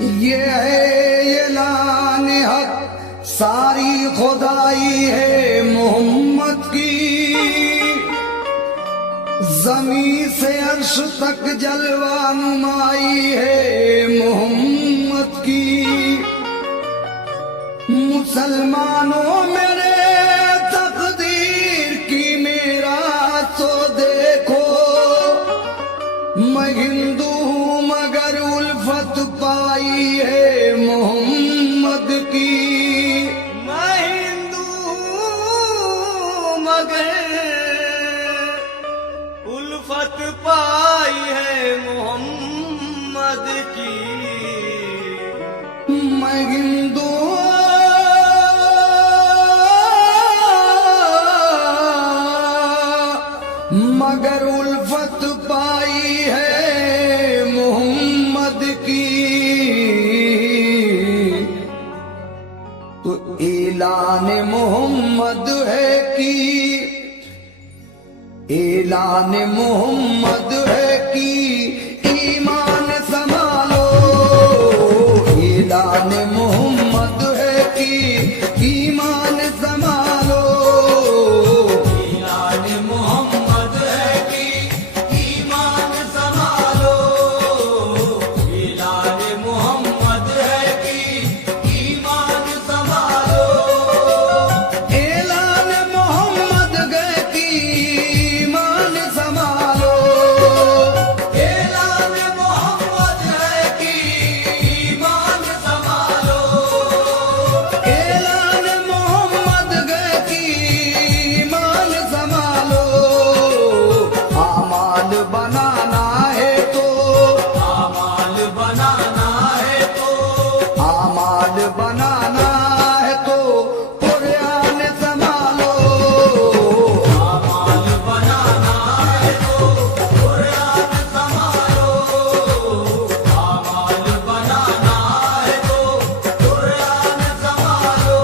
ये है ऐलान हक, सारी खुदाई है मोहम्मद की। जमीन से अर्श तक जलवा नुमाई है मोहम्मद की। मुसलमानों मेरे तकदीर की मेरा तो देखो, मैं हिंदू हूँ मगर उल्फत पाई है मोहम्मद की। मैं हिंदू हूँ मगर उल्फत पाई है मोहम्मद की। मैं हिंदू मगर उल्फत पाई है मोहम्मद की। तो ऐलान मोहम्मद है कि ऐलान मोहम्मद है कि ईमान संभालो। ऐलान मोहम्मद है कि ईमान संभालो। ऐलान मोहम्मद है कि ईमान संभालो। ऐलान मोहम्मद है कि ईमान संभालो। ऐलान मोहम्मद है कि ईमान संभालो। ऐलान मोहम्मद है कि ईमान संभालो। ऐलान मोहम्मद है कि ईमान संभालो। आमाल बनाना है तो आमाल बनाना है तो आमाल बनाना है तो कुरान संभालो। आमाल बनाना है तो कुरान संभालो। आमाल बनाना है तो कुरान संभालो।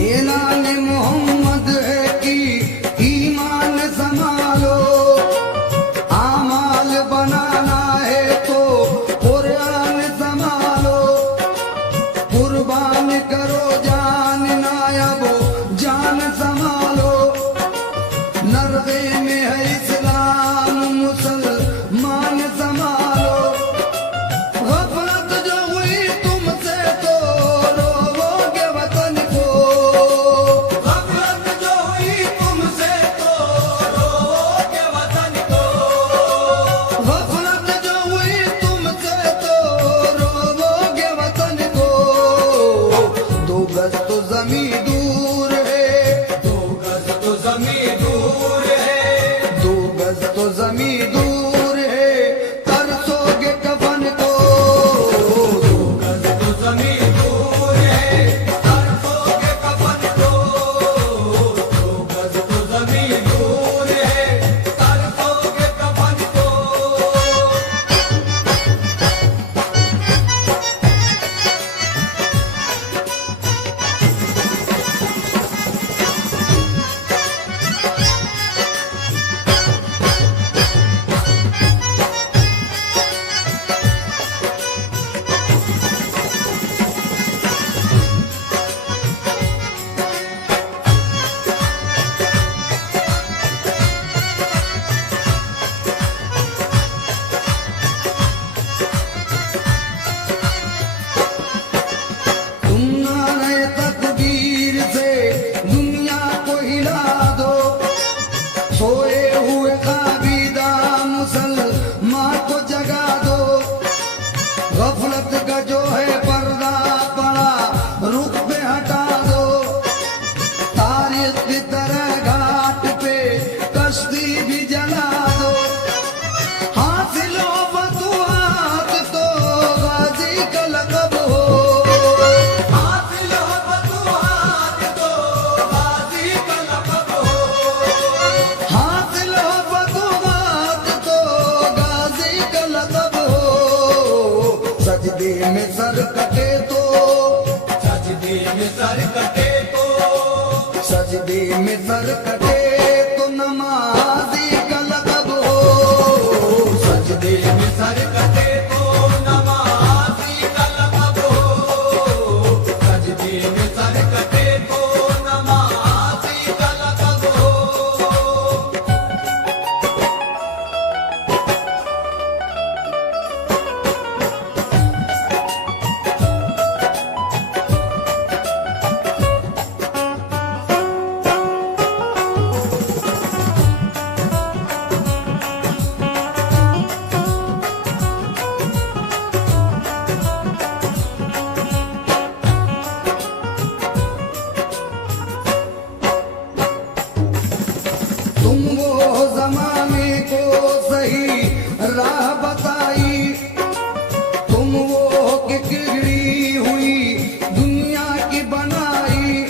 ऐलान मोहम्मद है कि ईमान संभालो। आमाल बनाना है तो कुरान संभालो। कुर्बान करो जान नायब जान संभालो। नरवे में है इस्लाम मुसलमान संभालो। गफलत जो हुई तुमसे तो रोवोगे वतन को। गफलत जो हुई तुमसे तो रोओगे वतन को। गफलत जो हुई तुमसे तो रोवोगे वतन को। दो गज तो जमीन दूर है। दो गज तो ज़मीं दूर है। दो गज तो जमीन दूर है, तरसोगे कफन को। दो गज तो ज़मीं दूर है। तरसोगे कफन को। दो गज तो ज़मीं दूर है। तरसोगे कफन को। तुम नारे तकबीर से दुनिया को हिला दो। सोए हुए काबीदा मुसलमान को जगा दो। गफलत का जो है पर्दा पड़ा रुख पे हटा दो। तारीख की तरह घाट पे कश्ती भी जला दो। हासिल हो फतुहात तो में सर कटे तो सजदे में सर कटे तो सजदे में सर कटे तो नमाजी का लक़ब हो सजदे में सर कटे तो नमाजी का लक़ब हो सजदे में सर कटे तो नमाजी का लक़ब हो तुम वो जमाने को सही राह बताई तुम वो कि बिगड़ी हुई दुनिया की बनाई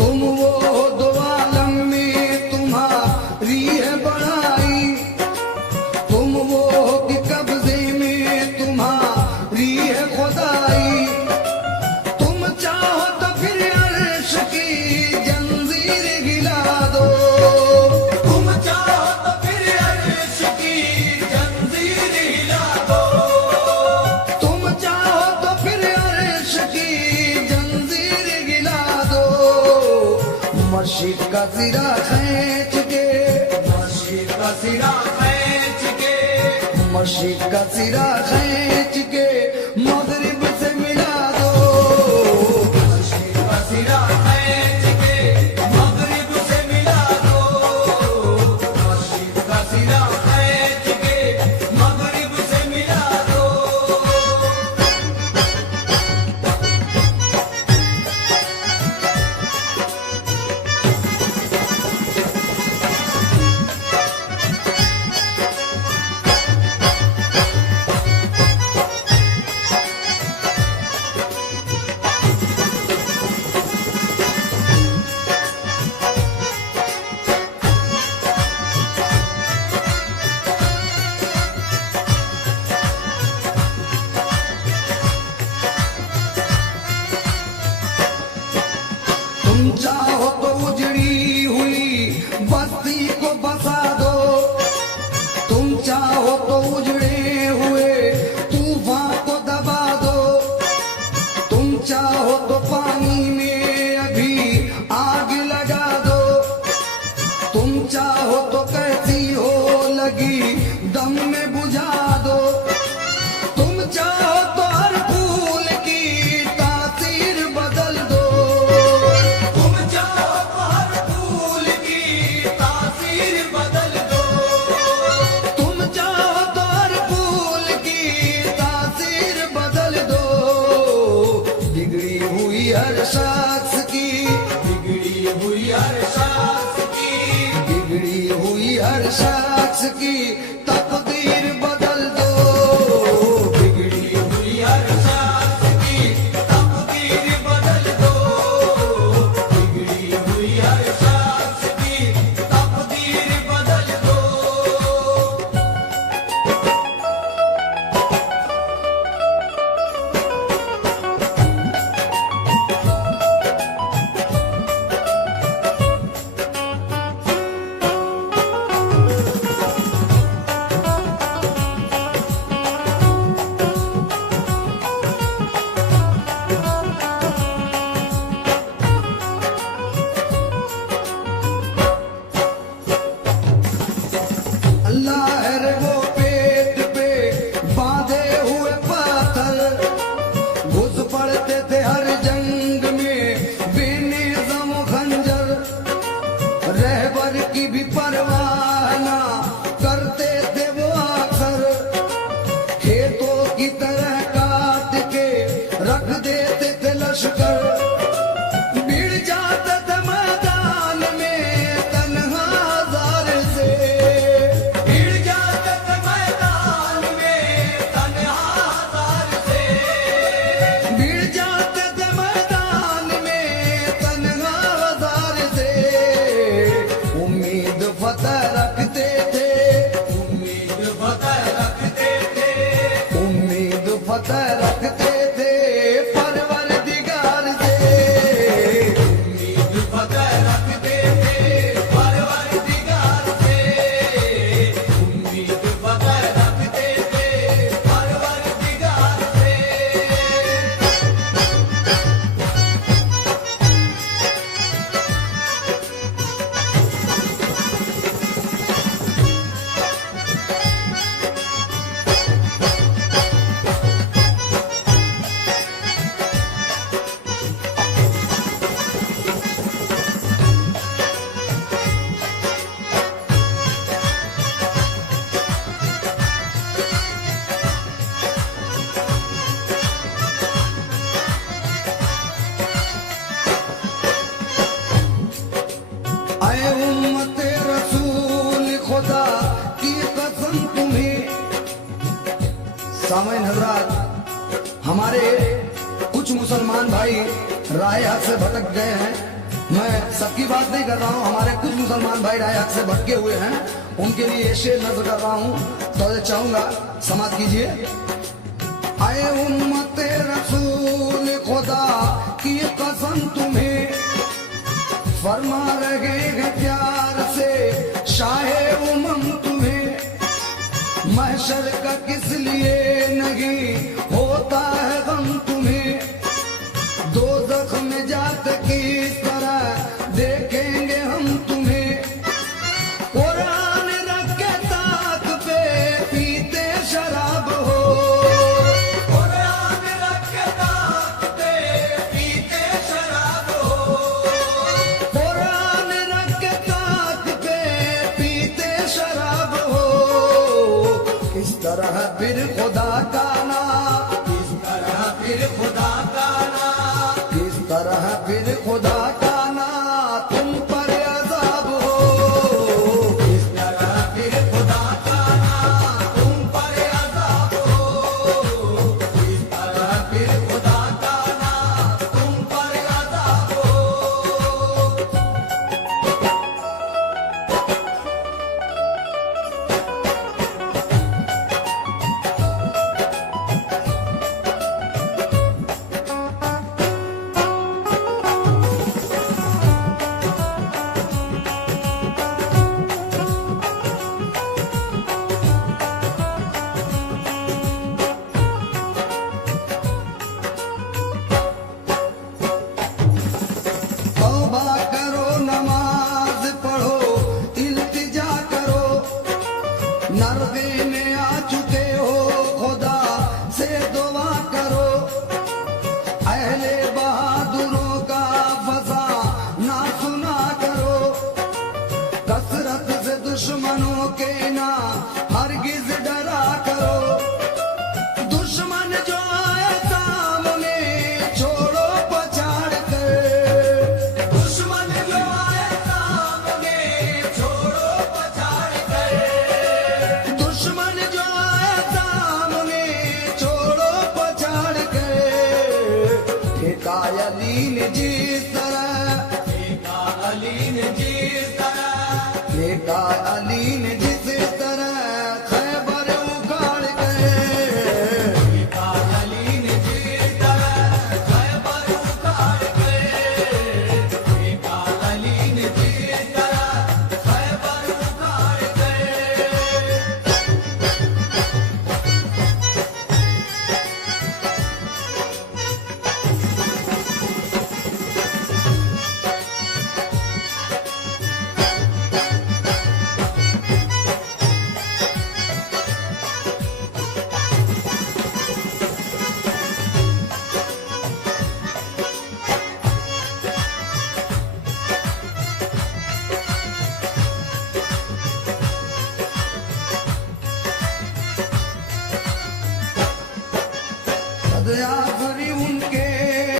तुम वो दो आलम में तुम्हारी है बढ़ाई तुम वो कि कब्जे में तुम्हारी है खुदाई तुम चाहो तो फिर अर्श की जंजीर हिला दो तुम चाहो तो फिर अर्श की जंजीर हिला दो तुम चाहो तो फिर अर्श की जंजीर गिला दो मस्जिद का सिरा खींच के मस्जिद का सिरा खींच के मस्जिद का सिरा खींच के मगरिब से मिला दो मस्जिद का सिरा खींच के मगरिब से मिला दो मस्जिद का सिरा खींच के मगरिब से मिला दो तुम चाहो तो उजड़ी हुई बस्ती को बसा दो तुम चाहो तो उजड़े हुए तूफान को दबा दो तुम चाहो तो पानी में अभी आग लगा दो तुम चाहो तो कैसी हो लगी दम में बुझा दो तुम चाहो तो हर फूल की तासीर बदल दो तुम चाहो तो हर फतेह रखते थे परवरदिगार से। उम्मीद फतेह रखते थे परवरदिगार से। उम्मीद फतेह रखते थे परवरदिगार से। आए उम्मते रसूल खुदा की कसम तुम्हें। सामईन हजरात, हमारे कुछ मुसलमान भाई राह हक से भटक गए हैं। मैं सबकी बात नहीं कर रहा हूँ, हमारे कुछ मुसलमान भाई राह हक से भटके हुए हैं, उनके लिए ये शेर नज़र कर रहा हूँ, तो चाहूंगा समाप्त कीजिए। आए उम्मते रसूल खुदा की कसम तुम्हें, फरमा रहे हैं प्यार से शाहे उमम तुम्हें। महशर का किस लिए नहीं होता है गम तुम्हें। दोज़ख में जात किस तरह देखेंगे हम तुम्हें। कुरान रख के ताक पे पीते शराब हो। कुरान रख के ताक पे पीते शराब हो। कुरान रख के ताक पे पीते शराब हो। किस तरह फिर खुदा का नाम